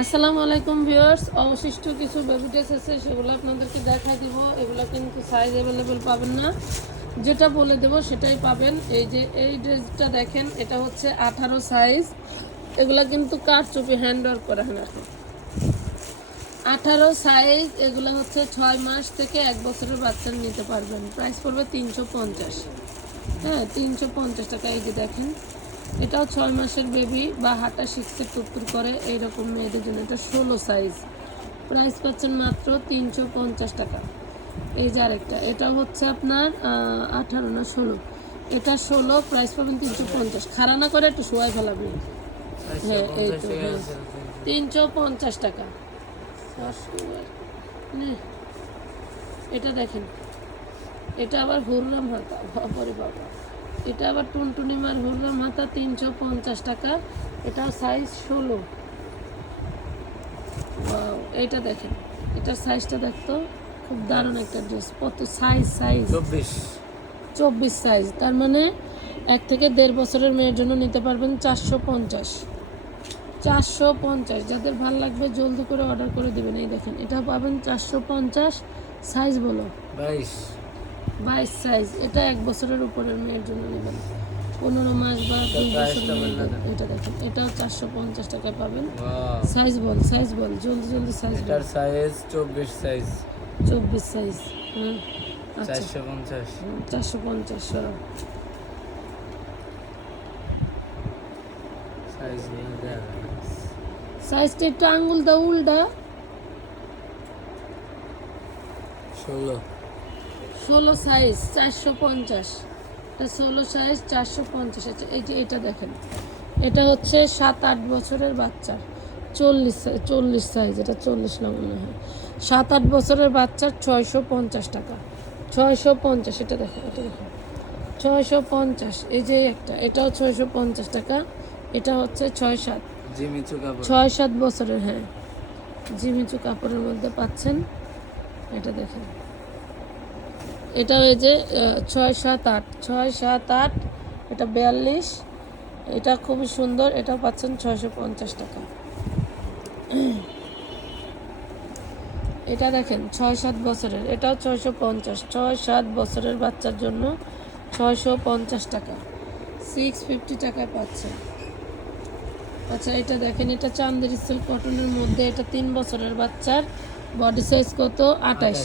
আসসালামু আলাইকুম ভিউয়ার্স। অবশিষ্ট কিছু বেবি ড্রেস আছে, সেগুলো আপনাদেরকে দেখাই দিব। এগুলো কিন্তু সাইজ অ্যাভেলেবেল পাবেন না। যেটা বলে দেব সেটাই পাবেন। এই যে এই ড্রেসটা দেখেন, এটা হচ্ছে আঠারো সাইজ এগুলো কিন্তু কারচুপি হ্যান্ড ওয়ার্ক করা হয় এখন। আঠারো সাইজ এগুলো হচ্ছে ছয় মাস থেকে এক বছরের বাচ্চা নিতে পারবেন। প্রাইস পড়বে তিনশো পঞ্চাশ। হ্যাঁ তিনশো পঞ্চাশ টাকা। এই যে দেখেন এটাও ছয় মাসের বেবি বা হাঁটা শিখছে টুকটুক করে এইরকম মেয়েদের জন্য এটা ষোলো সাইজ প্রাইস পাচ্ছেন মাত্র তিনশো পঞ্চাশ টাকা। এই যে আরেকটা এটা হচ্ছে আপনার আঠারো না ষোলো। এটা ষোলো প্রাইস পাবেন তিনশো পঞ্চাশ। খারা না করে একটু শোয়াই ফেলাবেন হ্যাঁ এই তো হ্যাঁ। তিনশো পঞ্চাশ টাকা। নে। এটা দেখেন। এটা আবার হুররাম হাতা বাবা। এটা আবার টুনটুনিমার হুররাম মাথা তিনশো পঞ্চাশ টাকা। এটা সাইজ ষোলো। এইটা দেখেন। এটার সাইজটা দেখতো খুব দারুণ একটা ড্রেস কত সাইজ সাইজ চব্বিশ। চব্বিশ সাইজ তার মানে এক থেকে দেড় বছরের মেয়ের জন্য নিতে পারবেন চারশো পঞ্চাশ। চারশো পঞ্চাশ। যাদের ভালো লাগবে জলদি করে অর্ডার করে দেবেন। এই দেখেন এটা পাবেন চারশো পঞ্চাশ সাইজ বলো। বাইশ। বাইশ সাইজ। এটা এক বছরের উপরের মেয়ের জন্য নেবেন। পনেরো মাস বা দুই মেয়েদের এটা দেখেন এটাও চারশো পঞ্চাশ টাকায় পাবেন। সাইজ বল সাইজ বল জলদি জলদি সাইজ বল। সাইজ চব্বিশ সাইজ। চব্বিশ সাইজ হ্যাঁ চারশো পঞ্চাশ। চারশো পঞ্চাশ সাইজটা একটু আঙ্গুল দাও উল্টা। ষোলো। ষোলো সাইজ চারশো পঞ্চাশ। এটা ষোলো সাইজ চারশো পঞ্চাশ। আছে এই যে এটা দেখেন এটা হচ্ছে সাত আট বছরের বাচ্চা চল্লিশ চল্লিশ সাইজ এটা চল্লিশ না মনে হয়। সাত আট বছরের বাচ্চার ছয়শো পঞ্চাশ টাকা। ছয়শো পঞ্চাশ এটা দেখো এটা দেখো ছয়শো পঞ্চাশ এই যে একটা এটাও ছয়শো পঞ্চাশ টাকা এটা হচ্ছে ছয় সাত। ছয় সাত বছরের হ্যাঁ। জিমিচু কাপড়ের মধ্যে পাচ্ছেন। এটা দেখেন। এটা ওই যে ছয় সাত আট। ছয় সাত আট, এটা বিয়াল্লিশ। এটা খুবই সুন্দর এটা পাচ্ছেন ছয়শো পঞ্চাশ টাকা। এটা দেখেন, ছয় সাত বছরের, এটাও ছয়শো পঞ্চাশ। ছয় সাত বছরের বাচ্চার জন্য ছয়শো পঞ্চাশ টাকা। সিক্স ফিফটি টাকায় পাচ্ছেন আচ্ছা এটা দেখেন, এটা চান্দের সিল্ক কটনের মধ্যে, এটা তিন বছরের বাচ্চার। বডি সাইজ কত? আঠাশ।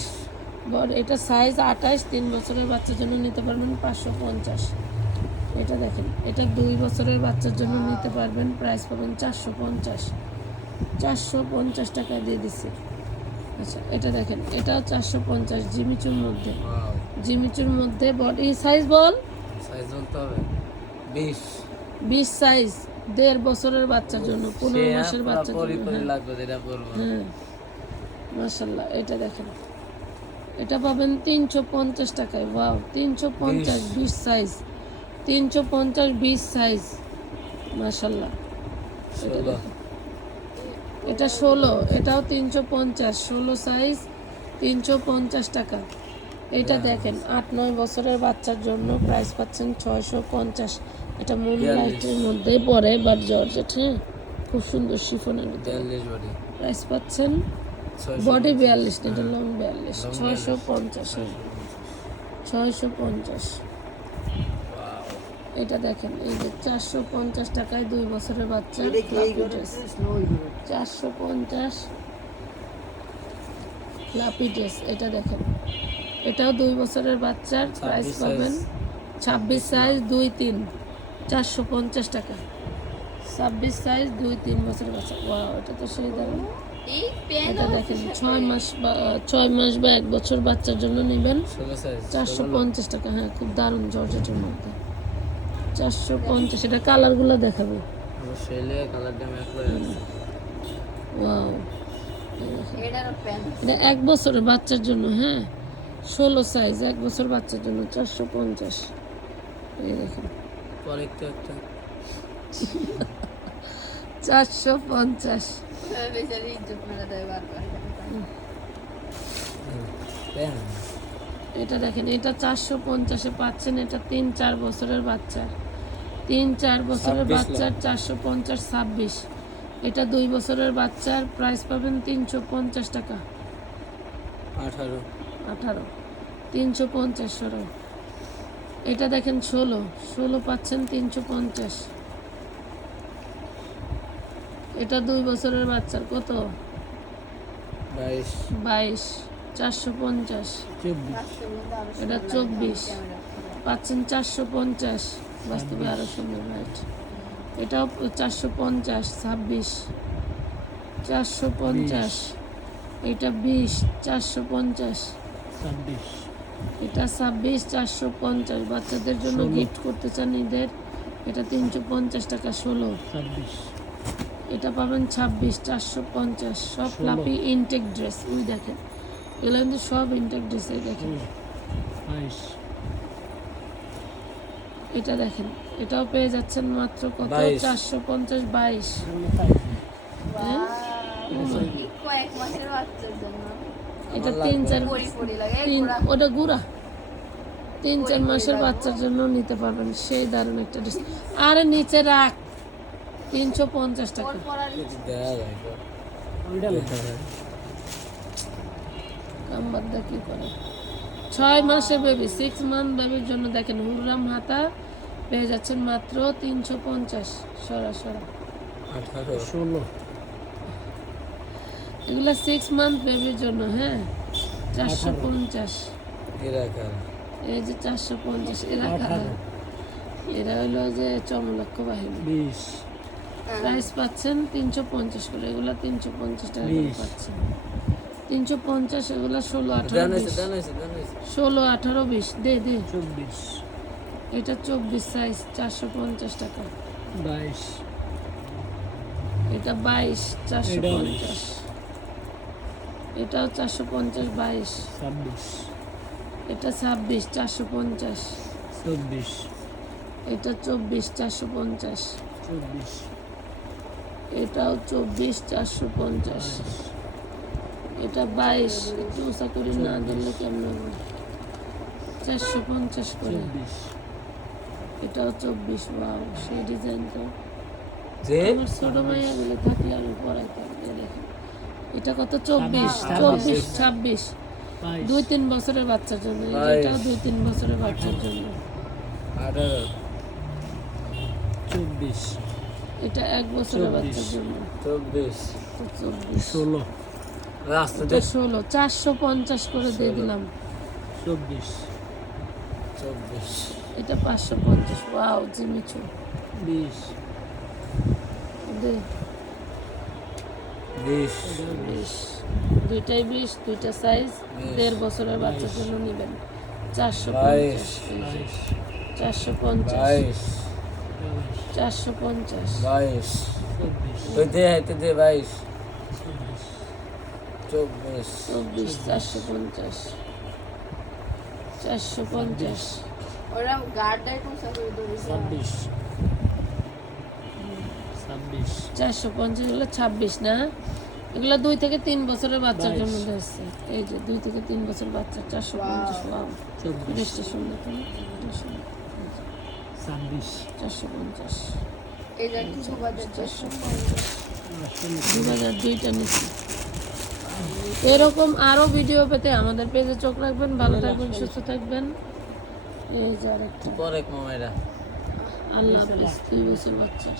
এটা সাইজ আঠাশ তিন বছরের বাচ্চার জন্য নিতে পারবেন পাঁচশো পঞ্চাশ। এটা দেখেন এটা দুই বছরের বাচ্চার জন্য নিতে পারবেন প্রাইস পাবেন চারশো পঞ্চাশ। চারশো পঞ্চাশ টাকা দিয়ে দিছি। আচ্ছা এটা দেখেন এটাও চারশো পঞ্চাশ জিমিচুর মধ্যে। জিমিচুর মধ্যে বডি সাইজ বল? সাইজ বলতে হবে বিশ। বিশ সাইজ দেড় বছরের বাচ্চার জন্য পনেরো মাসের বাচ্চার জন্য হ্যাঁ। হ্যাঁ মাশাল্লাহ এটা দেখেন। এটা পাবেন তিনশো পঞ্চাশ টাকায় ওয়াও তিনশো পঞ্চাশ বিশ। সাইজ তিনশো পঞ্চাশ বিশ সাইজ মাশাল্লাহ এটা ষোলো এটাও তিনশো পঞ্চাশ ষোলো সাইজ তিনশো পঞ্চাশ টাকা। এটা দেখেন আট নয় বছরের বাচ্চার জন্য প্রাইস পাচ্ছেন ছয়শো পঞ্চাশ। এটা মুন লাইটের মধ্যে পড়ে বাট জর্জেট হ্যাঁ? খুব সুন্দর শিফনের প্রাইস পাচ্ছেন বডি বিয়াল্লিশ এটা লং বিয়াল্লিশ ছয়শো পঞ্চাশ হ্যাঁ। ছয়শো পঞ্চাশ। এটা দেখেন এই যে চারশো পঞ্চাশ টাকায় দুই বছরের বাচ্চা চারশো পঞ্চাশ ফ্লাপি ড্রেস এটা দেখেন। এটাও দুই বছরের বাচ্চার প্রাইস। পাবেন ছাব্বিশ সাইজ দুই তিন চারশো পঞ্চাশ টাকা। ছাব্বিশ সাইজ দুই তিন বছরের বাচ্চা। এটা তো সেই দারুণ। এটা দেখেন ছয় মাস বা ছয় মাস বা এক বছর বাচ্চার জন্য নেবেন। চারশো পঞ্চাশ টাকা হ্যাঁ খুব দারুণ জর্জেটের মধ্যে। চারশো পঞ্চাশ এটা কালারগুলো দেখাবে। এটা এক বছরের বাচ্চার জন্য হ্যাঁ। ষোলো সাইজ এক বছর বাচ্চার জন্য চারশো পঞ্চাশ। এই দেখেন। পরে একটু একটা। চারশো পঞ্চাশ। প্যান এটা দেখেন এটা চারশো পঞ্চাশে পাচ্ছেন এটা তিন চার বছরের বাচ্চা। তিন চার বছরের 26 বাচ্চার চারশো পঞ্চাশ ছাব্বিশ। এটা দুই বছরের বাচ্চার প্রাইস পাবেন তিনশো পঞ্চাশ টাকা। আঠারো। আঠারো। তিনশো পঞ্চাশ সরো। এটা দেখেন ষোলো। ষোলো পাচ্ছেন তিনশো পঞ্চাশ। এটা দুই বছরের বাচ্চার কত? বাইশ। বাইশ। চারশো পঞ্চাশ। এটা চব্বিশ। পাচ্ছেন চারশো পঞ্চাশ। বাস্তবে আরও সুন্দর রাইট। এটাও চারশো পঞ্চাশ ছাব্বিশ। চারশো পঞ্চাশ। এটা বিশ চারশো পঞ্চাশ। ছাব্বিশ। এটা ছাব্বিশ চারশো পঞ্চাশ। বাচ্চাদের জন্য গিফট করতে চান ঈদের এটা তিনশো পঞ্চাশ টাকা ষোলো। ছাব্বিশ। এটা পাবেন ছাব্বিশ চারশো পঞ্চাশ সব ফ্লাপি ইনটেক ড্রেস ওই দেখেন এগুলো কিন্তু সব ইনটেক ড্রেস এই দেখেন। এটা দেখেন এটাও পেয়ে যাচ্ছেন মাত্র কত? চারশো পঞ্চাশ বাইশ। হ্যাঁ? কয়েক মাসের বাচ্চার জন্য? এটা তিন চার ওটা গুড়া। তিন চার মাসের বাচ্চার জন্য নিতে পারবেন সেই দারুণ একটা ড্রেস আরে নিচে রাখ। তিনশো পঞ্চাশ টাকা। কাম্বাদা কি করে? ছয় মাসের বেবি সিক্স মান্থ বেবির জন্য দেখেন হুররাম হাতা পেয়ে যাচ্ছেন মাত্র তিনশো পঞ্চাশ। সরা সরা। আঠারো। ষোলো। এগুলো সিক্স মান্থ বেবির জন্য হ্যাঁ? চারশো পঞ্চাশ। এই যে চারশো পঞ্চাশ এরা এরা হলো যে চমলক্ষ বাহিনী। বিশ। প্রাইস পাচ্ছেন তিনশো পঞ্চাশ করে। এগুলো তিনশো পঞ্চাশ টাকা করে পাচ্ছেন। তিনশো পঞ্চাশ এগুলো ষোলো আঠারো ষোলো আঠারো বিশ দে দে। চব্বিশ। এটা চব্বিশ সাইজ চারশো পঞ্চাশ টাকা। বাইশ। এটা বাইশ চারশো পঞ্চাশ। এটাও চারশো পঞ্চাশ বাইশ। ছাব্বিশ। এটা ছাব্বিশ চারশো পঞ্চাশ। চব্বিশ। এটা চব্বিশ চারশো পঞ্চাশ। চব্বিশ। এটাও চব্বিশ চারশো পঞ্চাশ। এটা বাইশ একটু উঁচা করে না দিলে কেমন চারশো পঞ্চাশ করে। এটাও চব্বিশ বাউ সেই ডিজাইন তো। আমার ছোট মাইয়া গুলো থাকলে আমি পড়াইতাম এটা কত? চব্বিশ। চব্বিশ ছাব্বিশ। দুই তিন বছরের বাচ্চার জন্য এটাও দুই তিন বছরের বাচ্চার জন্য। চব্বিশ। এটা এক বছরের বাচ্চার জন্য। চব্বিশ। চব্বিশ। ষোলো। রাস্তা এটা ষোলো চারশো পঞ্চাশ করে দিয়ে দিলাম। চব্বিশ। চব্বিশ। এটা পাঁচশো পঞ্চাশ ওয়াও জিমিচু বিশ। বিশ। বিশ। দুইটাই বিশ দুইটা সাইজ। দেড় বছরের বাচ্চার জন্য নেবেন। চারশো। পঞ্চাশ। চারশো পঞ্চাশ। চারশো পঞ্চাশ। বাইশ। দে বাইশ। চব্বিশ। চব্বিশ। চারশো পঞ্চাশ। চারশো পঞ্চাশ। ছাব্বিশ। ছাব্বিশ। চারশো পঞ্চাশ এগুলো ছাব্বিশ না? এগুলো দুই থেকে তিন বছরের বাচ্চার। জন্য ধরছে। এই যে দুই থেকে তিন বছর বাচ্চা চারশো পঞ্চাশ ওয়াও চব্বিশ। ড্রেসটা সুন্দর আচ্ছা। চারশো পঞ্চাশ। একটু দু হাজার দুইটা নিচ্ছি এরকম আরও ভিডিও পেতে আমাদের পেজে চোখ রাখবেন ভালো থাকবেন সুস্থ থাকবেন। এই যার কমাইরা। আল্লাহ হাফিজ দুই বছর বাচ্চার।